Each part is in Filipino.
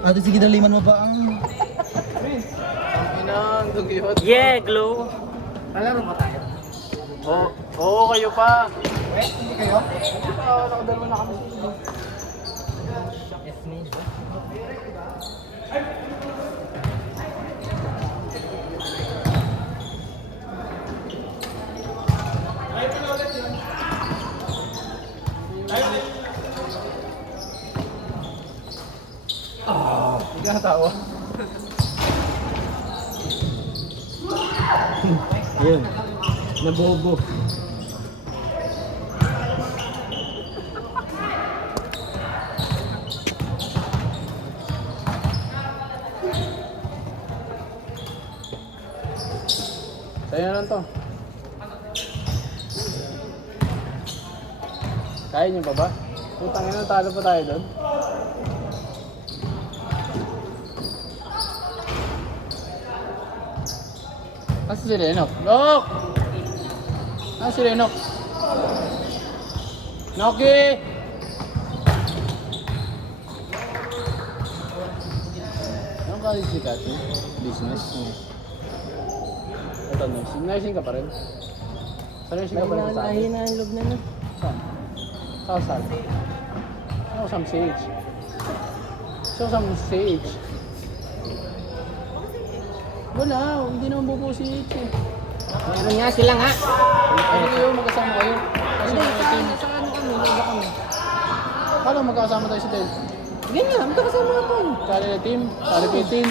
Ate, sige daliman mo pa ang... Inang, dugyot. Yeah, glow. Palaro pa tayo? Oo, kayo pa. Hindi kayo? Nakadalawa na kami. Hindi ka natawa. Yun. Nabobo. Sa'yo na lang to. Kaya niyo pa ba? Putang ina, talo pa tayo doon. Kasi si Lenok. Lok! Ah, si Lenok. Noki! Anong college si Kati? Business? Ito, nursing ka pa rin? Sa nursing ka pa rin sa akin? na ang loob na no. Saan? Saan? Ako sa MCH. So sa MCH. Wala, hindi naman bubuo si H eh. Meron nga sila nga. Ano kayo, magkasama kayo? Kasi Hindi, mga team. sa ano kami, nasa kami. Kala magkakasama tayo sa Del. Ganyan, magkakasama na tayo. Sali na team, sali pa yung team.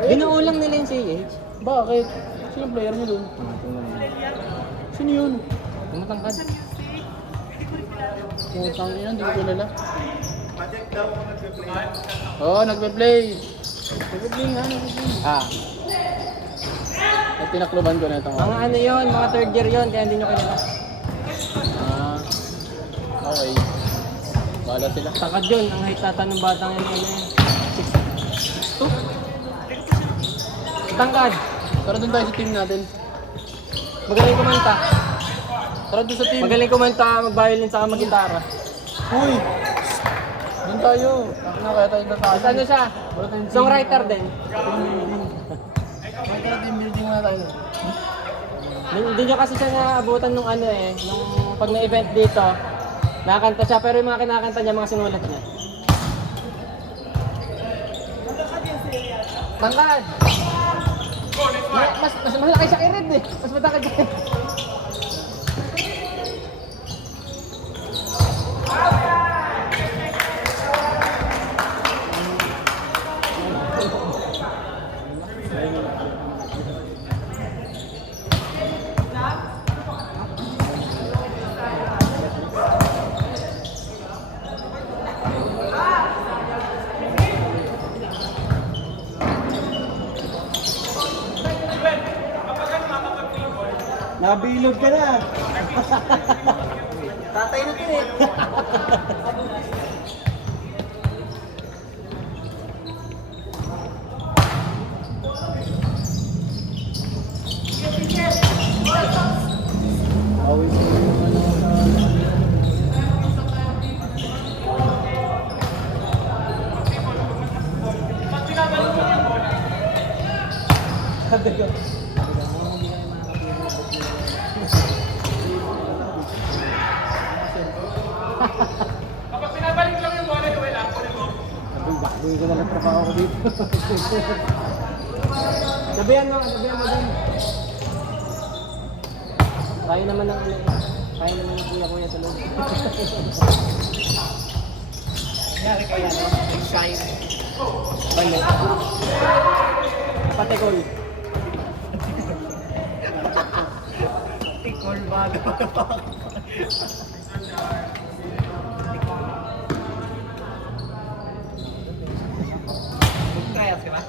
Binuulang nila yung CH. Bakit? Sino player niyo dun? Sino yun? Tumatangkad. Putang ina, hindi ko kilala. Oo, nagpe-play. Nagpe-play nga, nagpe-play. Ah. At tinakluban ko na itong Mga ano yun, mga third year yun, kaya hindi nyo kilala. Ah, okay. Bahala sila. Tangkad yun, ang height nata ng batang yun yun. 6'2". Tangkad. Tara doon tayo sa team natin. Magaling kumanta. Tara doon sa team. Magaling kumanta, mag-violin saka mag-gitara. Uy! Doon tayo. Ano kaya tayo Tapos nataas? ano siya? Wala tayong team. Songwriter din. May tara team building muna tayo. Hindi nyo kasi siya naabutan nung ano eh, nung pag na-event dito. Nakakanta siya, pero yung mga kinakanta niya, mga sinulat niya. Tangkad! Mas malaki siya kay Red eh. Mas matangkad siya. Nabilog ka na. Tatay na to eh. Always yung ano Sabi ko. Kapag pinabalik lang yung bola, wala ako rin mo. Gagawin ko na lang trabaho ko dito. Sabihan mo din. Tayo naman ng ano. Tayo naman ng kuya-kuya sa loob. Nangyari kaya no? Shine. Balo. Patikol. Tikol ba? Trials ka ba?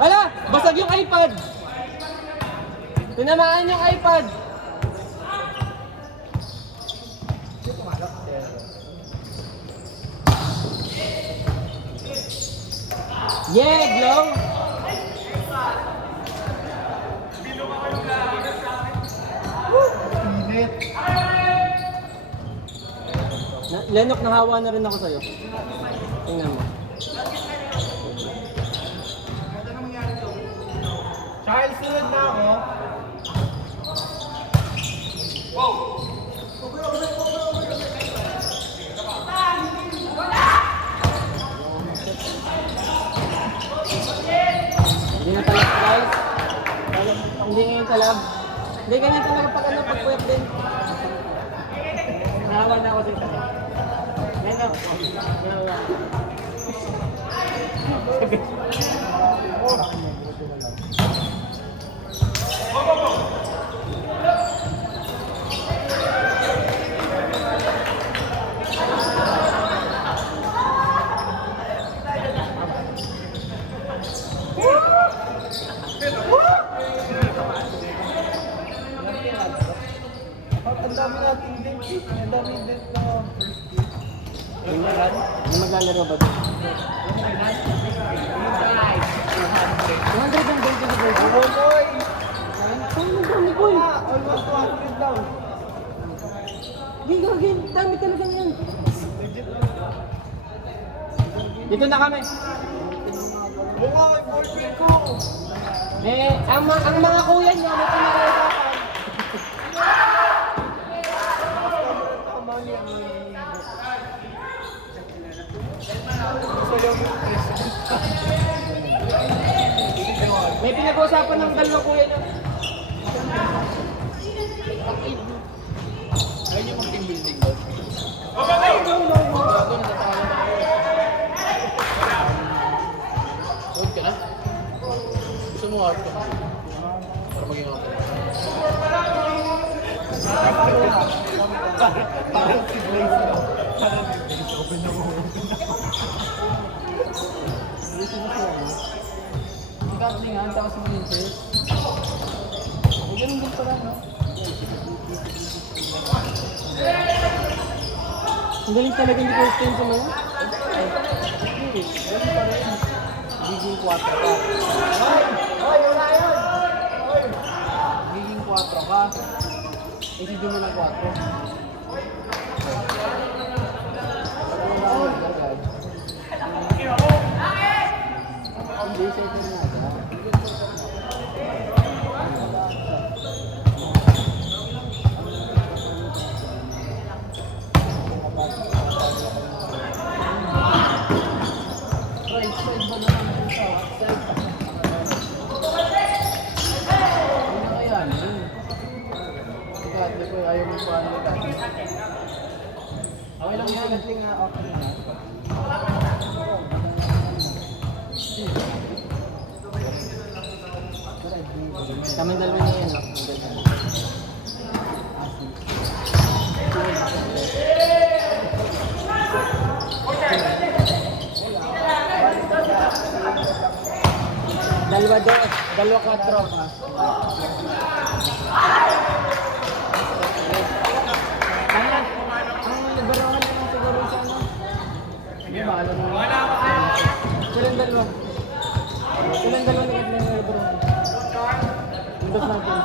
Wala! Basag yung iPad! Tinamaan yung iPad! Yeah, glow! Woo! ulit. Lenok, nahawa na rin ako sa'yo. Tingnan mo. Charles, sunod na ako. Hindi na talab, guys. Hindi ngayon talab. Hindi ganyan talaga pag ano, pag puwet din. Nahawa na ako dito. Lenok. Nahawa. Ang dami natin din. Ang dami din na Yung maglalaro ba doon? 200 ang gold na gold. Oh, boy! Saan mo dami, boy? Almost 200 daw. Hindi gagawin. Dami talaga yan. Dito na kami. Mukha kay boyfriend ko. Ang mga kuya niya, may pinag-uusapan. Tama niya. May pinag-uusapan ng dalawang kuya niya. Ayun yung mga team building doon. Huwag ka na. Gusto mo hard ka. Para maging ako. Parang si Blaze na. Parang si Blaze. Open na mo. Gatlingan, tapos mo yung chest. O ganun din pala, no? Ang galing talaga hindi ko explain sa mga. Hindi, ganun pa rin. Giging 4 ka. Hoy, wala yun! Hoy! Giging 4 ka. Kasi doon mo ng 4. Hindi, second na agad. Right side ba naman ito sa outside? Ano na kaya? Gatli ko, ayaw mo paano yung gatli. Okay lang yan. Gatling nga, okay na. Kami dalawa niya yan, no? Ang ganda. Dalawa dos, dalawa 4. Kaya, ang liberahan naman siguro sa ano? Hindi ba, alam mo? Silang dalawa. Silang dalawa ni Edwin na liberahan. Dos natin.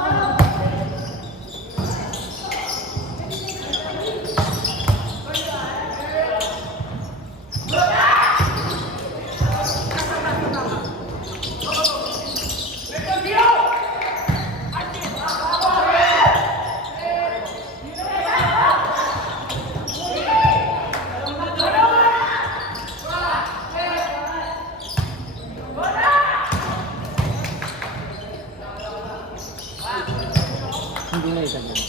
Hindi na isa yan.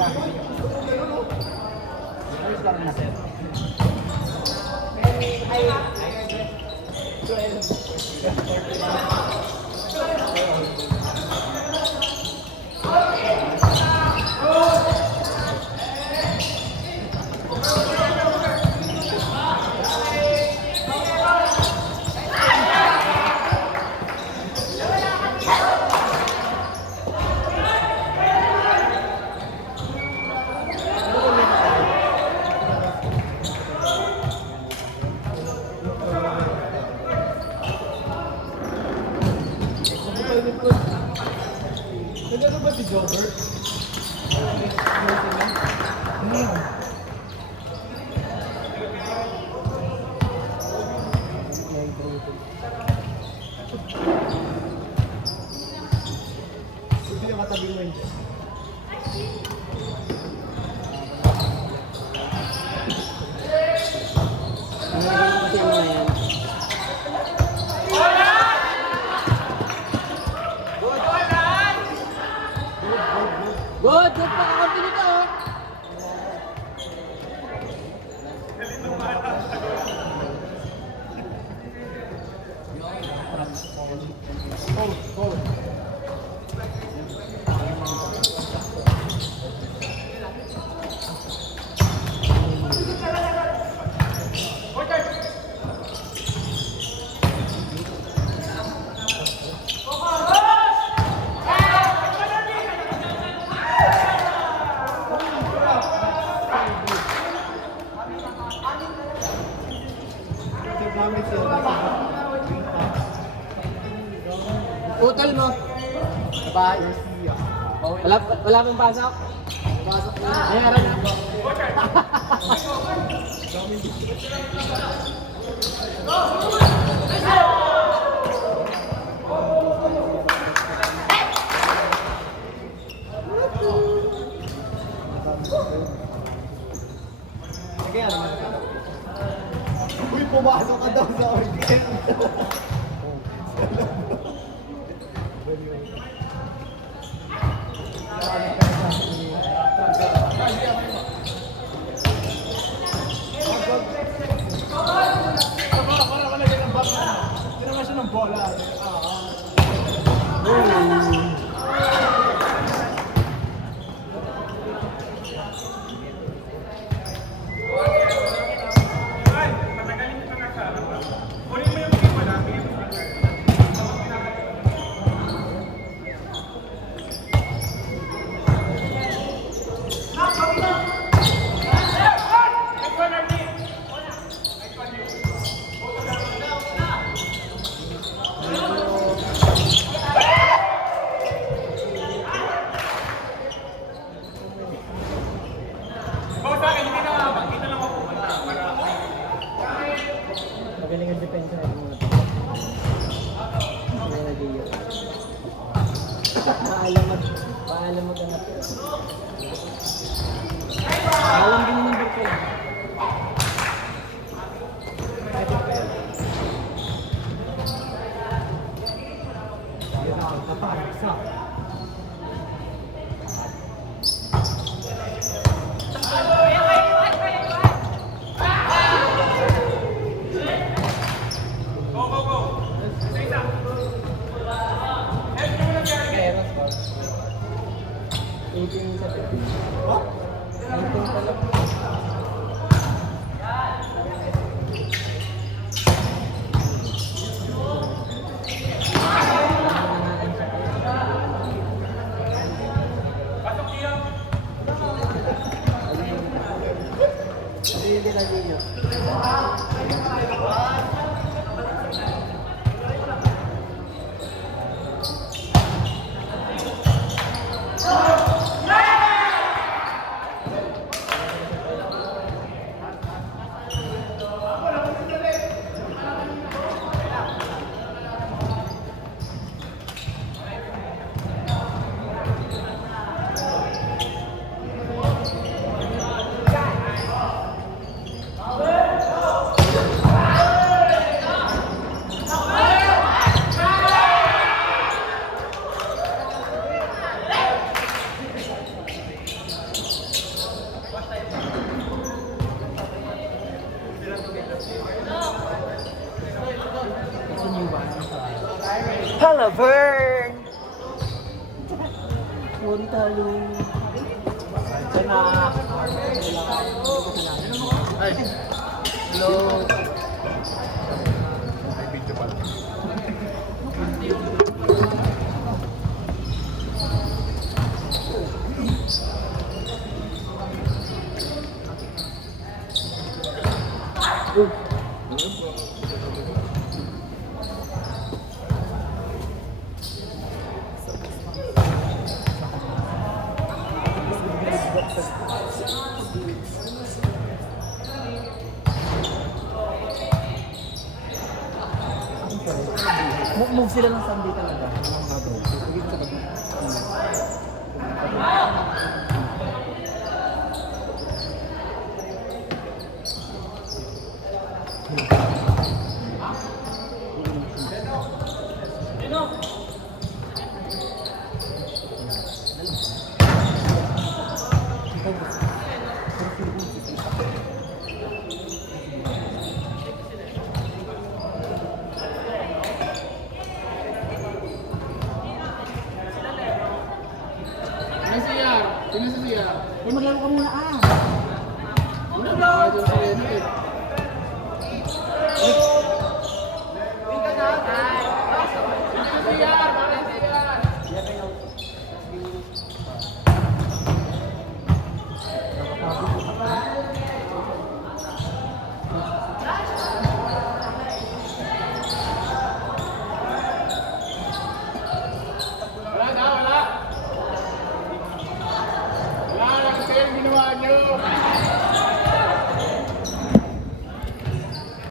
Ayos lang na sir. Nagano ba si Jobber? Hindi na katabi mo yun. Kasi yung mga yan. Good! Good pa! Continue ka oh! Putol mo! Bye! Wala pang pasok? Pasok na. Mayroon na. Uy, pumasok ka daw sa organ. Ng bola. Magaling ang depensa ng mga ito. Mga nag-iyo. Paalam mo ganap. Alam din yung number ko. Yan ang kaparisa. Laverne! Sorry talo. Diyan na. Ay. Hello. May video pala. Move sila ng Sunday talaga. Sino si Yar? Sino si Yar? Eh, maglaro ka muna ah. Ano ba? Ito si Reno eh.